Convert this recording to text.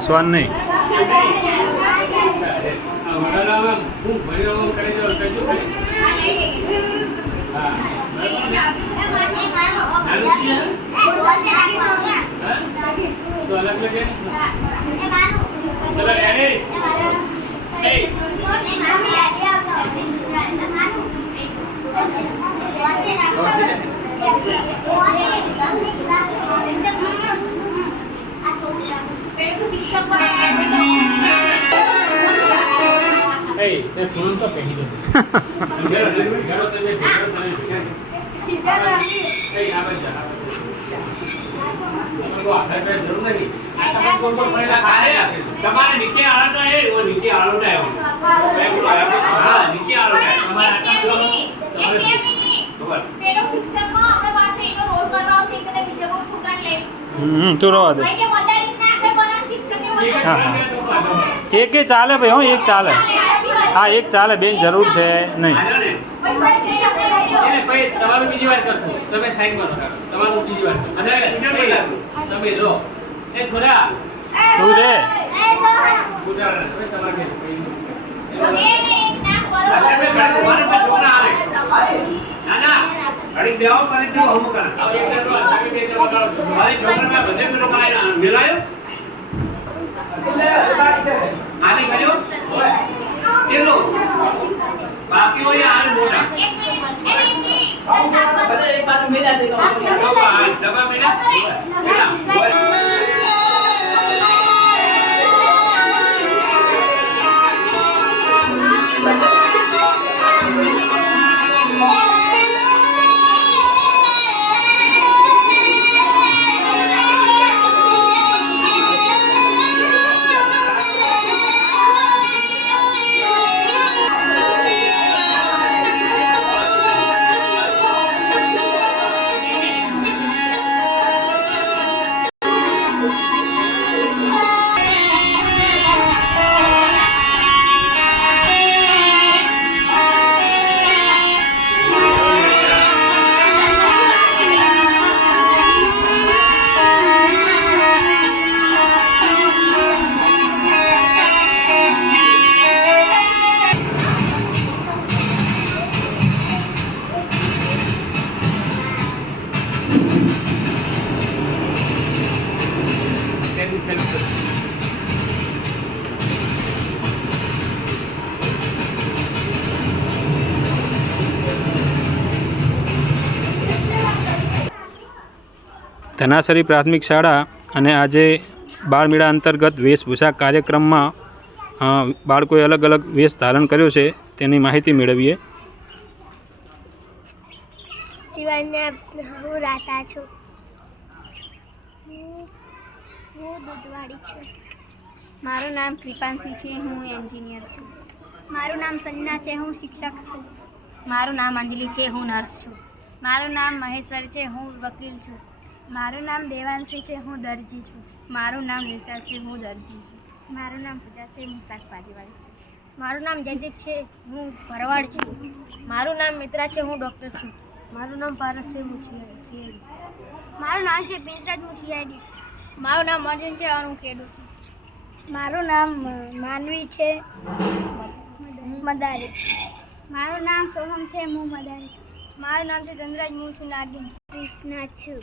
શ્વાન નહીં. તમારે નીચે આળોટા એ નીચે આળોટા હા નીચે આળોટા પેલો શિક્ષક આપણા પાસે એનો રોલ કરવા આવશે કે બીજો કોઈ છોકરાને લે તું રવા દે. એટલે વધારે ના આપણે બનાવ શિક્ષકને હા એક ચાલે ભાઈ. હો એક ચાલે. હા એક ચાલે બેન, જરૂર છે નહીં. તમારું બીજી વાર કરશું. તમે સાઈન કરો. તમારું બીજી વાર તમે લો એ થોડા તું રે બાકી હોય આને મોટા એક બાજુ મેલા છે ડબ્બા મેલા ધનાસરી પ્રાથમિક શાળા અને આજે બાળમેળા અંતર્ગત વેશભૂષા કાર્યક્રમમાં બાળકોએ અલગ અલગ વેશ ધારણ કર્યો છે તેની માહિતી મેળવીએ. હું રાતા છું. હું દૂધવાળી છું. મારું નામ કૃપાંશી છે. હું એન્જિનિયર છું. મારું નામ સંજના છે. હું શિક્ષક છું. મારું નામ અંજલિ છે. હું નર્સ છું. મારું નામ મહેશ્વર છે. હું વકીલ છું. મારું નામ દેવાંશી છે. હું દરજી છું. મારું નામ વિશાલ છે. હું દરજી છું. મારું નામ પૂજા છે. હું શાકભાજીવાળી છું. મારું નામ જયદીપ છે. હું ભરવાડ છું. મારું નામ મિત્રા છે. હું ડૉક્ટર છું. મારું નામ પારસ છે. હું સીઆઈડી. મારું નામ છે પિંજરાજ. હું સીઆઈડી. મારું નામ અર્જુન છે. હું ખેડૂત છું. મારું નામ માનવી છે. મદારી. મારું નામ સોહમ છે. હું મદારી છું. મારું નામ છે ધનરાજ. હું છું નાગિન. કૃષ્ણા છું.